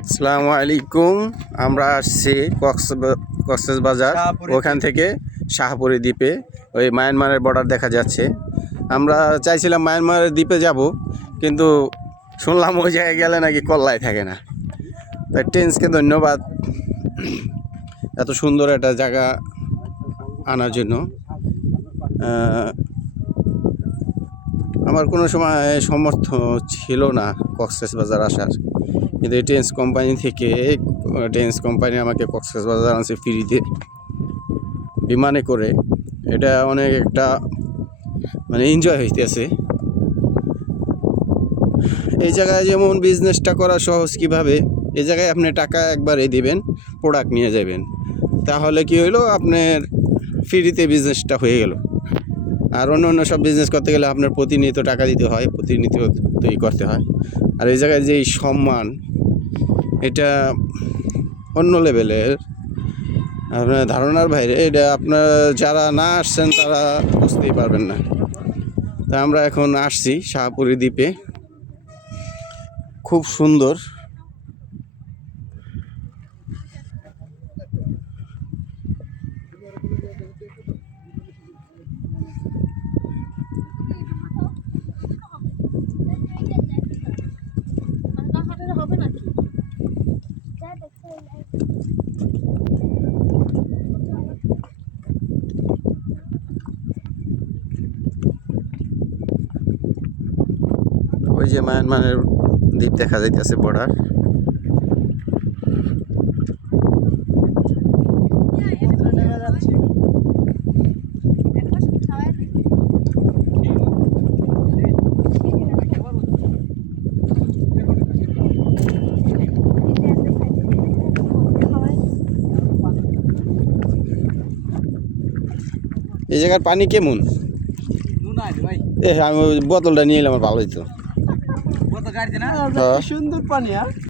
আসসালামু আলাইকুম। আমরা আসছি কক্সবাজার, ওখান থেকে শাহপুরি দ্বীপে। ওই মায়ানমারের বর্ডার দেখা যাচ্ছে। আমরা চাইছিলাম মায়ানমারের দ্বীপে যাব, কিন্তু শুনলাম ওই জায়গায় গেলে নাকি কল্লায় থাকে না। তাই টেন্সকে ধন্যবাদ এত সুন্দর একটা জায়গা আনার জন্য। আমার কোনো সময় সমর্থ ছিল না কক্সবাজার আসার, কিন্তু এই টেন্স কোম্পানি থেকে টেন্স কোম্পানি আমাকে কক্সবাজার আনছে ফ্রিতে বিমানে করে। এটা অনেক একটা এনজয় হইতেছে। এই জায়গায় যেমন বিজনেসটা করা সহজ কীভাবে, এই জায়গায় আপনি টাকা একবারে দিবেন, প্রোডাক্ট নিয়ে যাবেন, তাহলে কি হইলো, আপনার ফ্রিতে বিজনেসটা হয়ে গেল। আর অন্য সব বিজনেস করতে গেলে আপনার প্রতিনিয়ত টাকা দিতে হয়, প্রতিনিয়ত তৈরি করতে হয়। আর এই জায়গায় যে সম্মান, এটা অন্য লেভেলের, আপনার ধারণার বাইরে। এটা আপনার যারা না আসছেন তারা বুঝতেই পারবেন না। তা আমরা এখন আসছি শাহপুরি দ্বীপে, খুব সুন্দর। ওই যে মায়ানমারের দ্বীপ দেখা যাইতেছে, বর্ডার। এই জায়গার পানি কেমন? আমি বোতলটা নিয়ে এলাম, আমার ভালো হইতো। সুন্দর পানি।